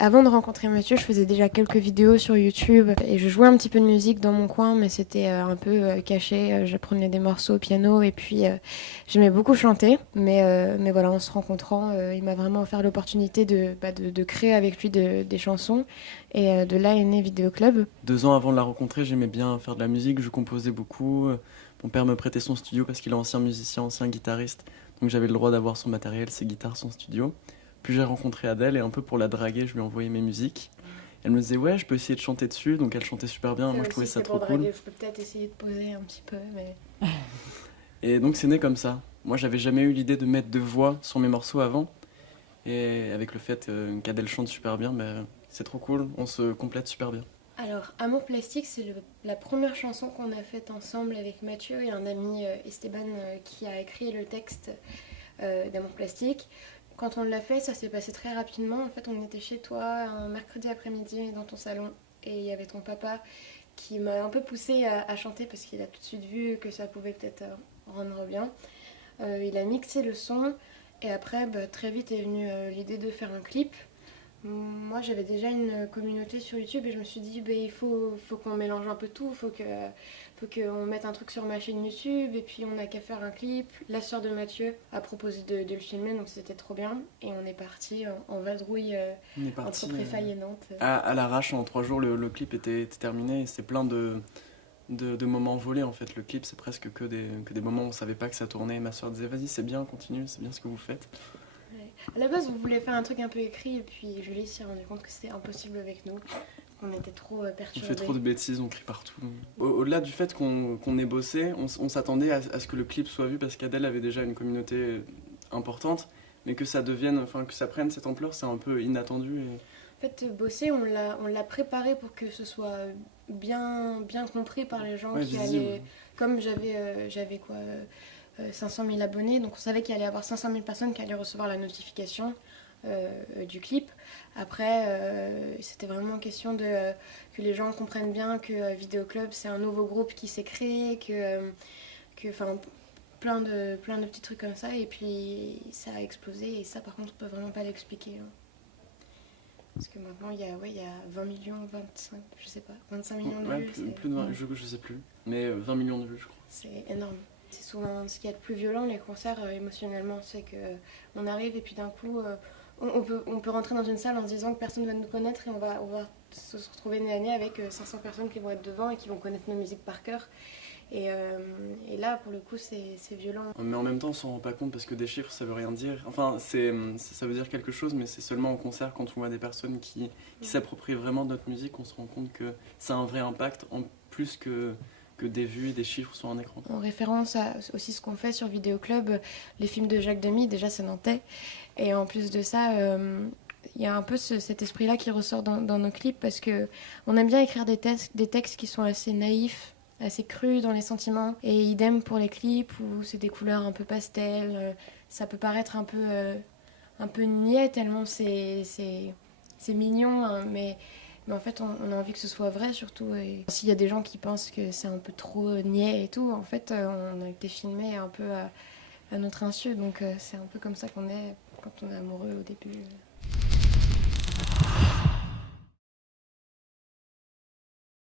Avant de rencontrer Mathieu, je faisais déjà quelques vidéos sur YouTube et je jouais un petit peu de musique dans mon coin, mais c'était un peu caché. J'apprenais des morceaux au piano et puis j'aimais beaucoup chanter. Mais voilà, en se rencontrant, il m'a vraiment offert l'opportunité de créer avec lui des chansons. Et de là est né Vidéo Club. 2 ans avant de la rencontrer, j'aimais bien faire de la musique, je composais beaucoup. Mon père me prêtait son studio parce qu'il est ancien musicien, ancien guitariste, donc j'avais le droit d'avoir son matériel, ses guitares, son studio. Puis j'ai rencontré Adèle et un peu pour la draguer, je lui envoyais mes musiques. Elle me disait ouais, je peux essayer de chanter dessus, donc elle chantait super bien, moi je trouvais ça trop cool. Je peux peut-être essayer de poser un petit peu, mais... Et donc c'est né comme ça. Moi j'avais jamais eu l'idée de mettre de voix sur mes morceaux avant, et avec le fait qu'Adèle chante super bien, c'est trop cool, on se complète super bien. Alors, Amour plastique, c'est la première chanson qu'on a faite ensemble avec Mathieu et un ami Esteban qui a écrit le texte d'Amour plastique. Quand on l'a fait, ça s'est passé très rapidement. En fait, on était chez toi un mercredi après-midi dans ton salon et il y avait ton papa qui m'a un peu poussé à chanter parce qu'il a tout de suite vu que ça pouvait peut-être rendre bien. Il a mixé le son et après, très vite est venue l'idée de faire un clip. Moi, j'avais déjà une communauté sur YouTube et je me suis dit, faut qu'on mélange un peu tout, faut qu'on mette un truc sur ma chaîne YouTube et puis on n'a qu'à faire un clip. La sœur de Mathieu a proposé de le filmer, donc c'était trop bien. Et on est parti en vadrouille On est parti entre Préfaille et Nantes. à l'arrache en 3 jours, le clip était terminé et c'est plein de moments volés en fait. Le clip c'est presque que des moments où on savait pas que ça tournait. Ma soeur disait vas-y c'est bien, continue, c'est bien ce que vous faites. Ouais. À la base, on voulait faire un truc un peu écrit et puis Julie s'est rendu compte que c'était impossible avec nous. On était trop On perturbés. fait trop de bêtises, on crie partout. Au-delà du fait qu'on ait bossé, on s'attendait à ce que le clip soit vu parce qu'Adèle avait déjà une communauté importante, mais que ça devienne, enfin que ça prenne cette ampleur, c'est un peu inattendu. En fait, bosser, on l'a préparé pour que ce soit bien compris par les gens Ouais, qui visible. allaient. Comme j'avais quoi, 500 000 abonnés, donc on savait qu'il allait y avoir 500 000 personnes qui allaient recevoir la notification du clip. Après, c'était vraiment question que les gens comprennent bien que Vidéo Club, c'est un nouveau groupe qui s'est créé, enfin, plein de petits trucs comme ça, et puis ça a explosé, et ça, par contre, on peut vraiment pas l'expliquer, hein. Parce que maintenant, il y a 20 millions, 25, je sais pas, 25 millions de Ouais, vues. plus de 20, je sais plus, mais 20 millions de vues je crois. C'est énorme. C'est souvent ce qu'il y a de plus violent, les concerts émotionnellement. C'est que on arrive et puis d'un coup, on peut rentrer dans une salle en se disant que personne ne va nous connaître et on va se retrouver nez à nez avec 500 personnes qui vont être devant et qui vont connaître nos musiques par cœur. Et là, pour le coup, c'est violent. Mais en même temps, on s'en rend pas compte parce que des chiffres, ça veut rien dire. Enfin, ça veut dire quelque chose, mais c'est seulement au concert quand on voit des personnes qui s'approprient vraiment de notre musique, on se rend compte que ça a un vrai impact en plus que des vues et des chiffres sur un écran. En référence à aussi ce qu'on fait sur Vidéo Club, les films de Jacques Demy, déjà c'est nantais. Et en plus de ça, il y a un peu cet esprit-là qui ressort dans nos clips parce que on aime bien écrire des textes qui sont assez naïfs, assez crus dans les sentiments. Et idem pour les clips où c'est des couleurs un peu pastel. Ça peut paraître un peu niais tellement c'est mignon, hein, mais en fait, on a envie que ce soit vrai surtout. Et s'il y a des gens qui pensent que c'est un peu trop niais et tout, en fait, on a été filmé un peu à notre insu. Donc c'est un peu comme ça qu'on est quand on est amoureux au début.